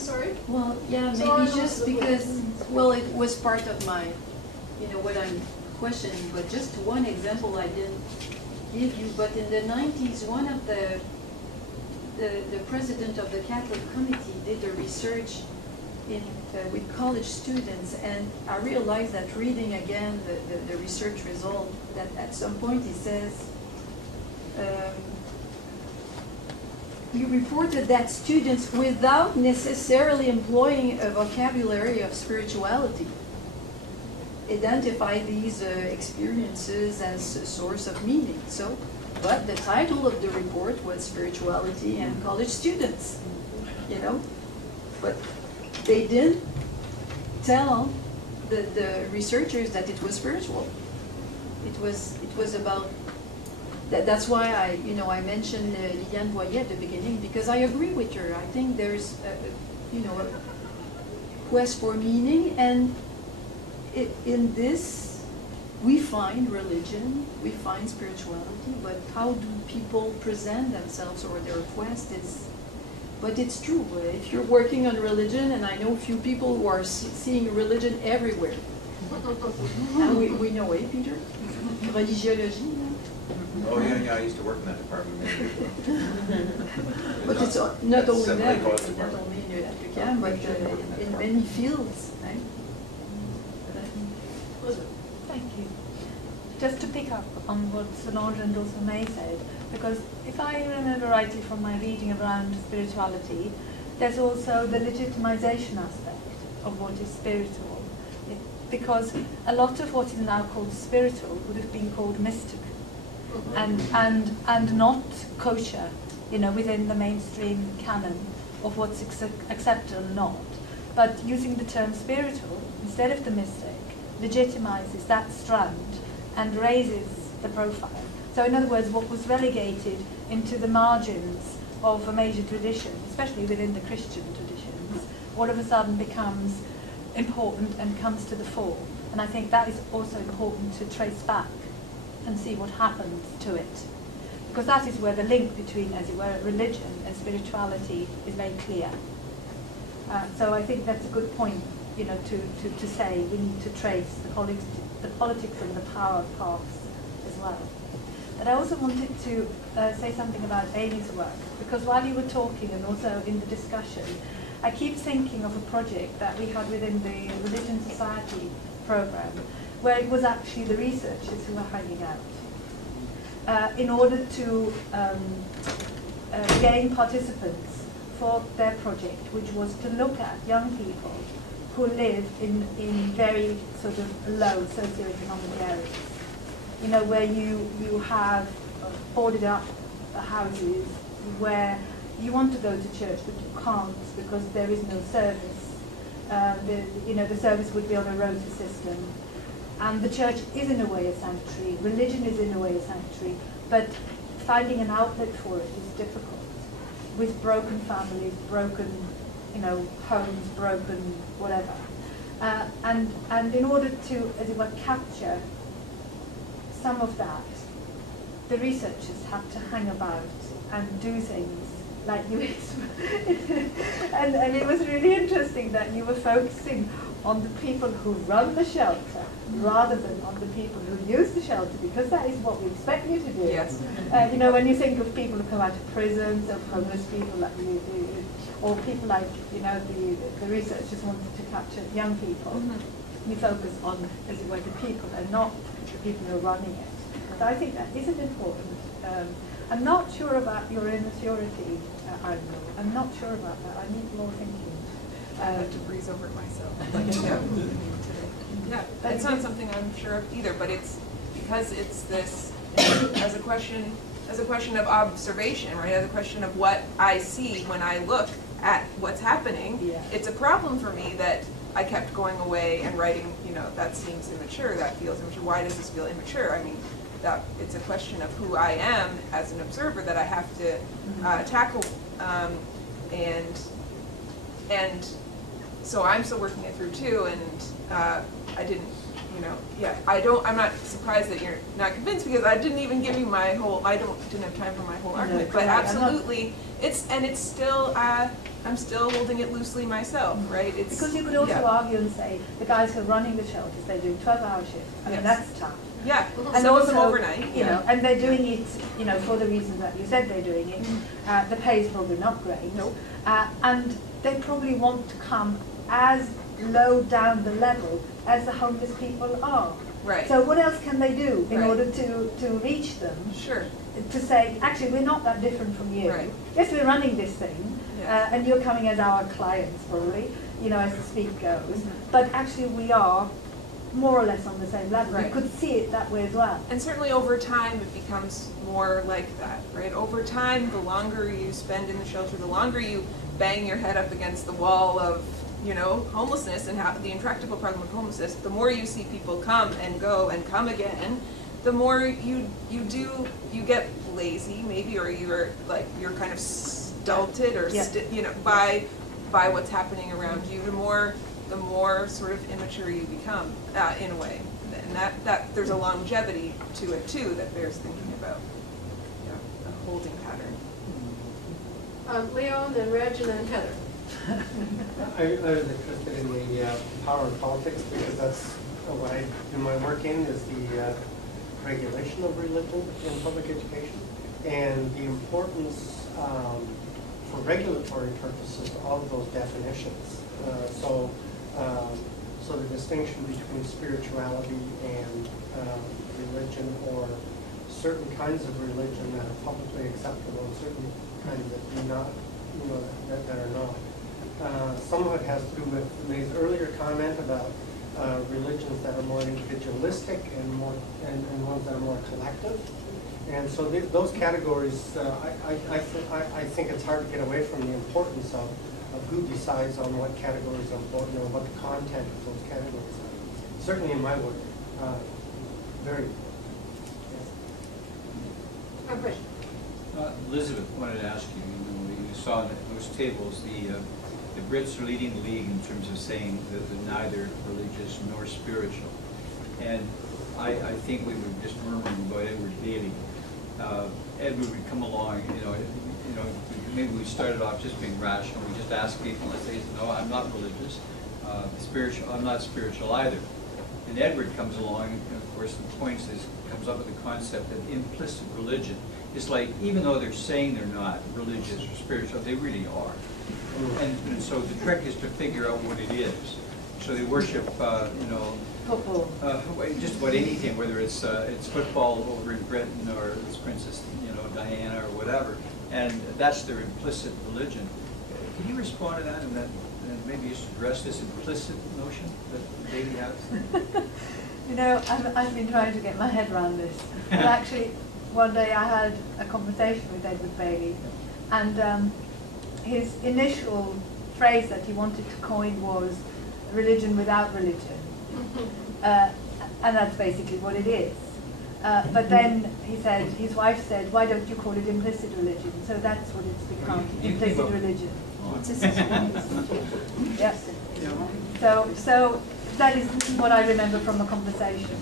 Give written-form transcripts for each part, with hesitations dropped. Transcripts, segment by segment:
sorry? Well, yeah, maybe just because, well, it was part of my, what I'm questioning, but just one example I didn't give you, but in the 90s, one of the president of the Catholic Committee did a research with college students, and I realized that reading again the research result, that at some point he says, he reported that students, without necessarily employing a vocabulary of spirituality, identify these experiences as a source of meaning. So, but the title of the report was Spirituality and College Students, But they didn't tell the researchers that it was spiritual. It was about. That's why I mentioned Liliane Boyer at the beginning, because I agree with her. I think there's a quest for meaning, and in this we find religion, we find spirituality, but how do people present themselves or their quest is. But it's true. If you're working on religion, and I know a few people who are seeing religion everywhere. And we know, Peter? Religiologie. Oh yeah, I used to work in that department. But it's not only that, not only at UQAM, but in many fields. Right? Thank you. Just to pick up on what Solange and also May said, because if I remember rightly from my reading around spirituality, there's also the legitimization aspect of what is spiritual. Because a lot of what is now called spiritual would have been called mystical. And not kosher, within the mainstream canon of what's accepted or not. But using the term spiritual instead of the mystic legitimizes that strand and raises the profile. So in other words, what was relegated into the margins of a major tradition, especially within the Christian traditions, all of a sudden becomes important and comes to the fore. And I think that is also important to trace back and see what happens to it. Because that is where the link between, as it were, religion and spirituality is very clear. So I think that's a good point, to say we need to trace the politics and the power paths as well. But I also wanted to say something about Amy's work, because while you were talking and also in the discussion, I keep thinking of a project that we had within the Religion Society program, where it was actually the researchers who were hanging out in order to gain participants for their project, which was to look at young people who live in very sort of low socioeconomic areas. Where you have boarded up houses where you want to go to church but you can't because there is no service. The service would be on a rota system. And the church is in a way a sanctuary, religion is in a way a sanctuary, but finding an outlet for it is difficult. With broken families, broken, homes, broken whatever. And in order to, as it were, capture some of that, the researchers have to hang about and do things like you and it was really interesting that you were focusing on the people who run the shelter rather than on the people who use the shelter, because that is what we expect you to do. Yes. When you think of people who come out of prisons, of homeless people, like or people like the researchers wanted to capture young people, you focus on, as it were, the people and not the people who are running it. So I think that isn't important. I'm not sure about your immaturity. I'm not sure about that. I need more thinking. I have to breeze over it myself. Yeah, it's not something I'm sure of either, but it's because it's this as a question of observation, right? As a question of what I see when I look at what's happening. Yeah. It's a problem for me that I kept going away and writing, that seems immature, that feels immature. Why does this feel immature? I mean, that it's a question of who I am as an observer that I have to tackle, and so I'm still working it through too, and I didn't you know, yeah, I'm not surprised that you're not convinced, because I didn't even give you my whole, didn't have time for my whole argument, but correct. absolutely, it's still, I'm still holding it loosely myself, right? It's Because you could also yeah. argue and say, the guys who are running the shelters, they're doing 12-hour shifts. I mean, Yes. that's tough. Yeah, And some of them also, overnight, you know, and they're doing it, you know, for the reasons that you said they're doing it. The pay is probably not great. Nope. And they probably want to come as low down the level as the homeless people are. Right. So what else can they do in Right. order to reach them? Sure. To say, actually, we're not that different from you. Right. Yes, we're running this thing, Yes. and you're coming as our clients, probably, you know, as the speak goes. But actually, we are more or less on the same level. Right. You could see it that way as well. And certainly over time, it becomes more like that, right? Over time, the longer you spend in the shelter, the longer you bang your head up against the wall of, you know, homelessness and the intractable problem of homelessness, the more you see people come and go and come again, the more you get lazy maybe, or you're kind of stunted or Yeah. you know, by what's happening around you, the more sort of immature you become in a way, and that there's a longevity to it too that bears thinking about. Yeah, a holding pattern. Leon, then Reg, and then Heather. I was interested in the power of politics, because that's what I do my work in, is the regulation of religion in public education, and the importance for regulatory purposes of those definitions. So the distinction between spirituality and religion, or certain kinds of religion that are publicly acceptable and certain kinds that do not, you know, that are not. Some of it has to do with May's earlier comment about religions that are more individualistic and ones that are more collective. And so those categories, I think it's hard to get away from the importance of who decides on what categories are important, or what the content of those categories are. Certainly in my work, very. Reg. Elizabeth wanted to ask you, you saw in those tables, the Brits are leading the league in terms of saying that they're neither religious nor spiritual. And I think we were just murmuring about Edward Daly. Edward would come along, you know, maybe we started off just being rational. We just asked people, and they say, no, I'm not religious. Spiritual, I'm not spiritual either. And Edward comes along, and of course, the points comes up with the concept of implicit religion. It's like, even though they're saying they're not religious or spiritual, they really are. And so the trick is to figure out what it is. So they worship, you know, Football. just about anything, whether it's football over in Britain, or it's Princess, you know, Diana, or whatever, and that's their implicit religion. Can you respond to that, and maybe just address this implicit notion that Daly has? You know, I've been trying to get my head around this. And actually, one day I had a conversation with Edward Bailey, and his initial phrase that he wanted to coin was religion without religion. And that's basically what it is. But then he said, his wife said, why don't you call it implicit religion? So that's what it's become, implicit religion. Yes. So that is what I remember from the conversation.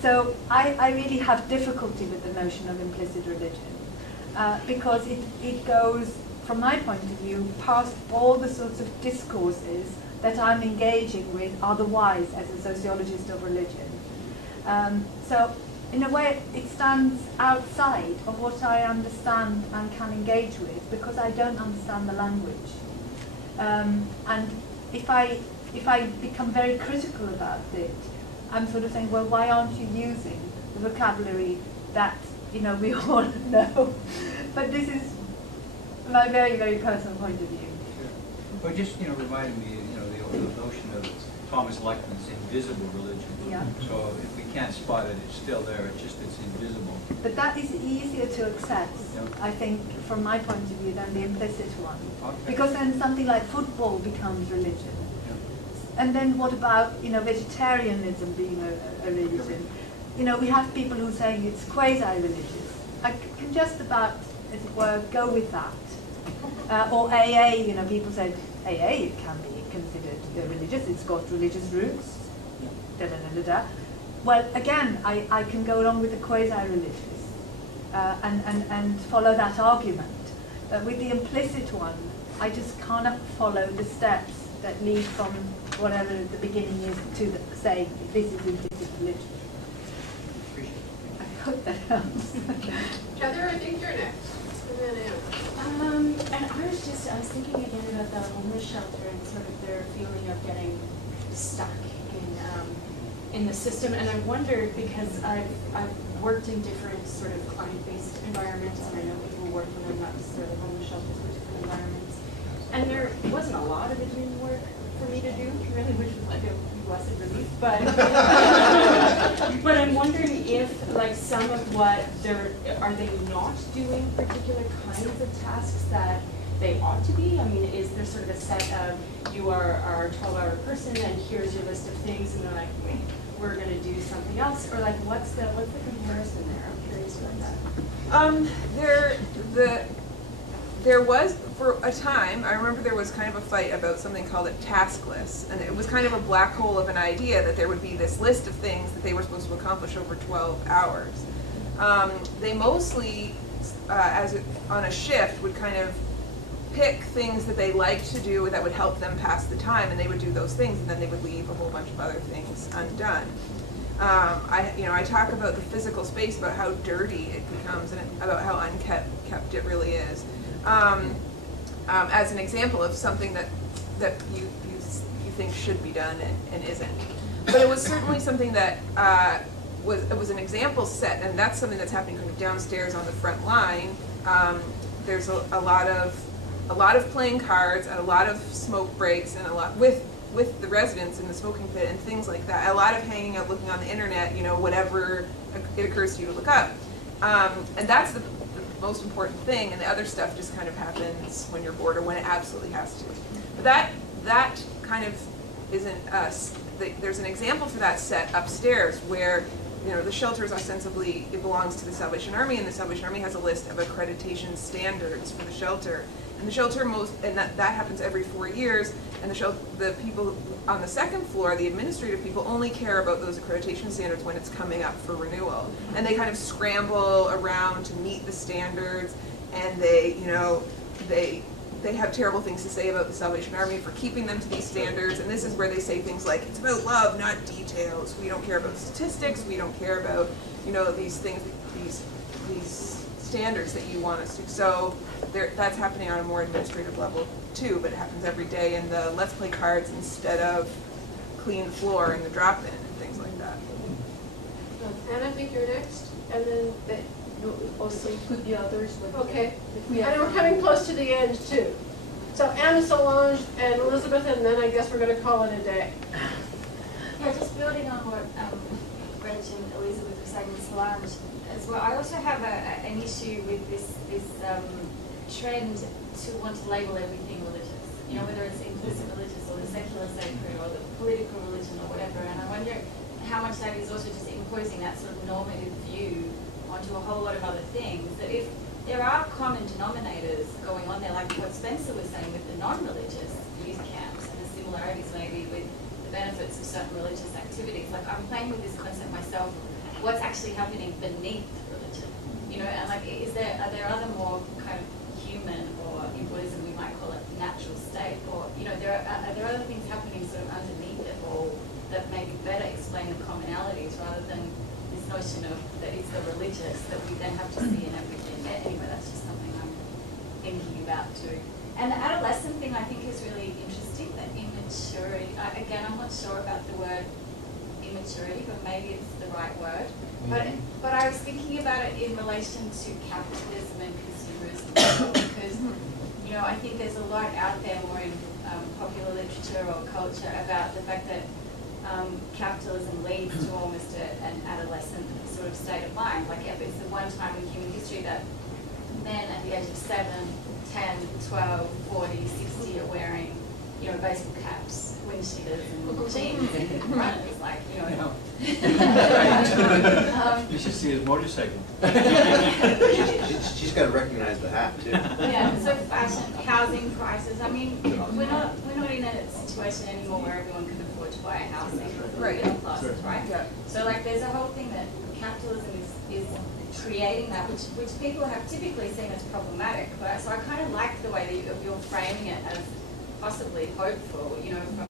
So I really have difficulty with the notion of implicit religion, because it goes, from my point of view, past all the sorts of discourses that I'm engaging with otherwise as a sociologist of religion. So in a way, it stands outside of what I understand and can engage with, because I don't understand the language. And if I become very critical about it, I'm sort of saying, well, why aren't you using the vocabulary that, you know, we all know? But this is my very, very personal point of view. But just, you know, reminded me, you know, the notion of Thomas Leckman's invisible religion. Yeah. So if we can't spot it, it's still there. It's invisible. But that is easier to access, Yeah. I think, from my point of view, than the implicit one. Okay. Because then something like football becomes religion. Yeah. And then what about, you know, vegetarianism being a religion? You know, we have people who say it's quasi-religious. I can just about, as it were, go with that. Or AA, you know, people said AA, it can be considered religious. It's got religious roots. da da da da da. Well, again, I can go along with the quasi-religious and follow that argument. But with the implicit one, I just cannot follow the steps that lead from whatever the beginning is to saying this is implicit religion. I hope that helps. Heather, I think you're next. And then Anna. And I was thinking again about the homeless shelter and sort of their feeling of getting stuck in the system. And I wondered, because I've worked in different sort of client-based environments, and I know people who work for them, not necessarily homeless shelters, but different environments. And there wasn't a lot of admin work for me to do, really, which was like a blessed relief. But but I'm wondering if, like, some of what are they not doing particular kinds of tasks that they ought to be? I mean, is there sort of a set of, you are our 12-hour person, and here's your list of things, and they're like, wait, we're going to do something else? Or like, what's the comparison there? I'm curious about that. There was, for a time, I remember there was kind of a fight about something called a task list, and it was kind of a black hole of an idea that there would be this list of things that they were supposed to accomplish over 12 hours. They mostly, on a shift, would kind of pick things that they liked to do that would help them pass the time, and they would do those things, and then they would leave a whole bunch of other things undone. I talk about the physical space, about how dirty it becomes, and about how unkept it really is. As an example of something that you think should be done and isn't. But it was certainly something that was an example set, and that's something that's happening kind of downstairs on the front line. There's a lot of playing cards, and a lot of smoke breaks, and a lot with the residents in the smoking pit and things like that. A lot of hanging out, looking on the internet, whatever it occurs to you to look up. And that's the most important thing, and the other stuff just kind of happens when you're bored or when it absolutely has to. But that kind of isn't us. There's an example for that set upstairs where the shelter is ostensibly, it belongs to the Salvation Army, and the Salvation Army has a list of accreditation standards for the shelter. And the shelter that happens every 4 years, and the people on the second floor, the administrative people, only care about those accreditation standards when it's coming up for renewal. And they kind of scramble around to meet the standards, and they have terrible things to say about the Salvation Army for keeping them to these standards. And this is where they say things like, it's about love, not details. We don't care about statistics. We don't care about, these things, these standards that you want us to. So that's happening on a more administrative level too, but it happens every day in the let's play cards instead of clean the floor and the drop-in and things like that. Anna, I think you're next, and then Also, it could be others. okay. If we have And we're coming close to the end too. So Anna, Solange, and Elizabeth, and then I guess we're going to call it a day. Yeah, just building on what Reg and Elizabeth were saying with Solange as well. I also have an issue with this trend to want to label everything religious. Whether it's implicit religious or the secular sacred or the political religion or whatever. And I wonder how much that is also just imposing that sort of normative view onto a whole lot of other things. That if there are common denominators going on there, like what Spencer was saying with the non-religious youth camps and the similarities maybe with the benefits of certain religious activities. Like I'm playing with this concept myself, what's actually happening beneath religion? And like are there other more kind of human, or in Buddhism we might call it natural state, or are there other things happening sort of underneath it all that maybe better explain the commonalities rather than this notion of that it's the religious that we then have to see in everything. Anyway, that's just something I'm thinking about too. And the adolescent thing I think is really interesting, that immaturity. Again, I'm not sure about the word immaturity, but maybe it's the right word. But I was thinking about it in relation to capitalism and consumerism, because I think there's a lot out there more in popular literature or culture about the fact that capitalism leads to almost an adolescent sort of state of mind. Like it's the one time in human history that men at the age of 7, 10, 12, 40, 60 are wearing baseball caps, wind cheaters, and jeans and runners, like, you know. You should see his motorcycle. She's got to recognize the hat too. Yeah, so fashion, housing prices, I mean, we're not in a situation anymore where everyone can afford to buy a house, even Right. middle classes, right? Yeah. So like, there's a whole thing that capitalism is creating that, which people have typically seen as problematic, but so I kind of like the way that you're framing it as possibly hopeful, you know, from